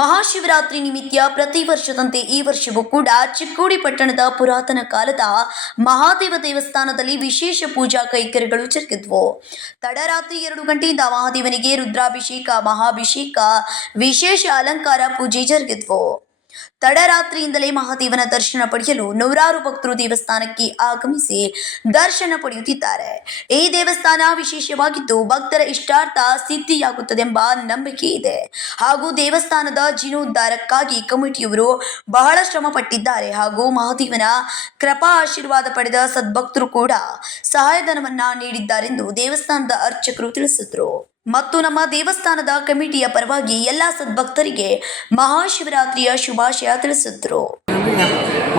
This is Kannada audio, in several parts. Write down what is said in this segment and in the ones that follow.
ಮಹಾಶಿವರಾತ್ರಿ ನಿಮಿತ್ತ ಪ್ರತಿ ವರ್ಷದಂತೆ ಈ ವರ್ಷವೂ ಕೂಡ ಚಿಕ್ಕೋಡಿ ಪಟ್ಟಣದ ಪುರಾತನ ಕಾಲದ ಮಹಾದೇವ ದೇವಸ್ಥಾನದಲ್ಲಿ ವಿಶೇಷ ಪೂಜಾ ಕೈಕರ್ಯಗಳು ಜರುಗಿದ್ವು. ತಡರಾತ್ರಿ ಎರಡು ಗಂಟೆಯಿಂದ ಮಹಾದೇವನಿಗೆ ರುದ್ರಾಭಿಷೇಕ, ಮಹಾಭಿಷೇಕ, ವಿಶೇಷ ಅಲಂಕಾರ, ಪೂಜೆ ಜರುಗಿದ್ವು. ತಡರಾತ್ರಿಯಿಂದಲೇ ಮಹಾದೇವನ ದರ್ಶನ ಪಡೆಯಲು ನೂರಾರು ಭಕ್ತರು ದೇವಸ್ಥಾನಕ್ಕೆ ಆಗಮಿಸಿ ದರ್ಶನ ಪಡೆಯುತ್ತಿದ್ದಾರೆ. ಈ ದೇವಸ್ಥಾನ ವಿಶೇಷವಾಗಿದ್ದು ಭಕ್ತರ ಇಷ್ಟಾರ್ಥ ಸಿದ್ಧಿಯಾಗುತ್ತದೆ ಎಂಬ ನಂಬಿಕೆ ಇದೆ. ಹಾಗೂ ದೇವಸ್ಥಾನದ ಜೀರ್ಣೋದ್ಧಾರಕ್ಕಾಗಿ ಕಮಿಟಿಯವರು ಬಹಳ ಶ್ರಮ ಪಟ್ಟಿದ್ದಾರೆ. ಹಾಗೂ ಮಹಾದೇವನ ಕೃಪಾ ಆಶೀರ್ವಾದ ಪಡೆದ ಸದ್ಭಕ್ತರು ಕೂಡ ಸಹಾಯಧನವನ್ನ ನೀಡಿದ್ದಾರೆಂದು ದೇವಸ್ಥಾನದ ಅರ್ಚಕರು ತಿಳಿಸಿದ್ರು. ಮತ್ತು ನಮ್ಮ ದೇವಸ್ಥಾನದ ಕಮಿಟಿಯ ಪರವಾಗಿ ಎಲ್ಲ ಸದ್ಭಕ್ತರಿಗೆ ಮಹಾಶಿವರಾತ್ರಿಯ ಶುಭಾಶಯ ತಿಳಿಸಿದ್ರು.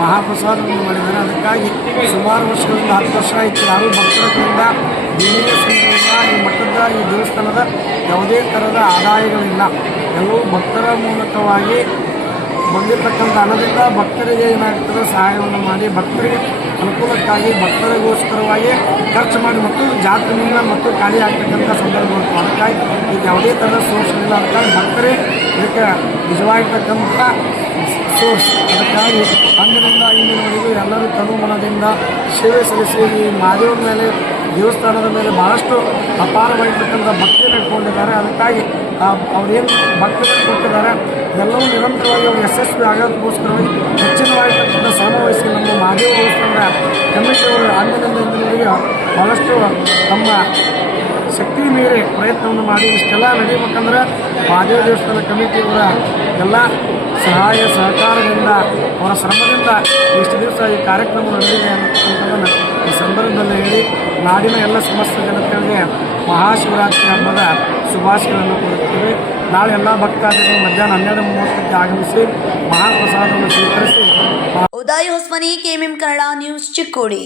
ಮಹಾಪ್ರಸಾದ ಮಹಾಪ್ರಸಾದವನ್ನು ಮಾಡಿದ್ದಾರೆ. ಅದಕ್ಕಾಗಿ ಸುಮಾರು ವರ್ಷಗಳಿಂದ, ಹತ್ತು ವರ್ಷ ಆಯಿತು. ಯಾರು ಭಕ್ತರ ಈ ಮಠದ, ಈ ದೇವಸ್ಥಾನದ ಯಾವುದೇ ಥರದ ಆದಾಯಗಳಿಲ್ಲ. ಎಲ್ಲವೂ ಭಕ್ತರ ಮೂಲಕವಾಗಿ ಬಂದಿರತಕ್ಕಂಥ ಹಣದಿಂದ ಭಕ್ತರಿಗೆ ಏನಾಗ್ತದೆ ಸಹಾಯವನ್ನು ಮಾಡಿ ಭಕ್ತರಿಗೆ ಅನುಕೂಲಕ್ಕಾಗಿ ಭಕ್ತರಿಗೋಸ್ಕರವಾಗಿ ಖರ್ಚು ಮಾಡಿ ಮತ್ತು ಜಾತ್ರೆಯಿಂದ ಮತ್ತು ಖಾಲಿ ಆಗ್ತಕ್ಕಂಥ ಸಂದರ್ಭಗಳು ಅದಕ್ಕಾಗಿ ಇದು. ಯಾವುದೇ ಥರದ ಸೋರ್ಸ್ ಇಲ್ಲ ಅದಕ್ಕಾಗಿ ಭಕ್ತರೇ ಇದಕ್ಕೆ ನಿಜವಾಗಿರ್ತಕ್ಕಂಥ ಸೋರ್ಸ್ ಅದಕ್ಕಾಗಿ ಅಂದಿನಿಂದ ಇಂದಿನವರೆಗೂ ಎಲ್ಲರೂ ತನು ಮನದಿಂದ ಸೇವೆ ಸಲ್ಲಿಸಿ ಈ ಮಹಾದೇವರ ಮೇಲೆ ದೇವಸ್ಥಾನದ ಮೇಲೆ ಬಹಳಷ್ಟು ಅಪಾರವಾಗಿರ್ತಕ್ಕಂಥ ಭಕ್ತಿಯನ್ನು ಇಟ್ಕೊಂಡಿದ್ದಾರೆ. ಅದಕ್ಕಾಗಿ ಅವ್ರೇನು ಭಕ್ತಿಯನ್ನು ಕೊಟ್ಟಿದ್ದಾರೆ ಎಲ್ಲವೂ ನಿರಂತರವಾಗಿ ಅವ್ರು ಯಶಸ್ವಿ ಆಗೋದಕ್ಕೋಸ್ಕರವಾಗಿ ಹೆಚ್ಚಿನವಾಗಿರ್ತಕ್ಕಂಥ ಶ್ರಮ ವಹಿಸಿ ನಮ್ಮ ಮಹಾದೇವ ದೇವಸ್ಥಾನದ ಕಮಿಟಿಯವರು ಆಂಜನೇಯ ಬಹಳಷ್ಟು ತಮ್ಮ ಶಕ್ತಿ ಮೀರಿ ಪ್ರಯತ್ನವನ್ನು ಮಾಡಿ ಇಷ್ಟೆಲ್ಲ ನಡೀಬೇಕಂದ್ರೆ ಮಹಾದೇವ ದೇವಸ್ಥಾನ ಕಮಿಟಿಯವರ ಎಲ್ಲ ಸಹಾಯ ಸಹಕಾರದಿಂದ ಅವರ ಶ್ರಮದಿಂದ ಇಷ್ಟು ದಿವಸ ಈ ಕಾರ್ಯಕ್ರಮ ನಡೆದಿದೆ ಸಂದರ್ಭದಲ್ಲಿ ಹೇಳಿ ನಾಡಿನ ಎಲ್ಲ ಸಮಸ್ತ ಜನತೆಗಳಿಗೆ ಮಹಾಶಿವರಾತ್ರಿ ಹಬ್ಬದ ಶುಭಾಶಯಗಳನ್ನು ಕೊಡುತ್ತೇವೆ ನಾಳೆ ಎಲ್ಲ ಭಕ್ತಾದಿಗಳು ಮಧ್ಯಾಹ್ನ ಹನ್ನೆರಡು ಮೂವತ್ತಕ್ಕೆ ಆಗಮಿಸಿ ಮಹಾಪ್ರಸಾದವನ್ನು ಸ್ವೀಕರಿಸಿ. Uday Hosmani KMM Kannada news Chikkodi.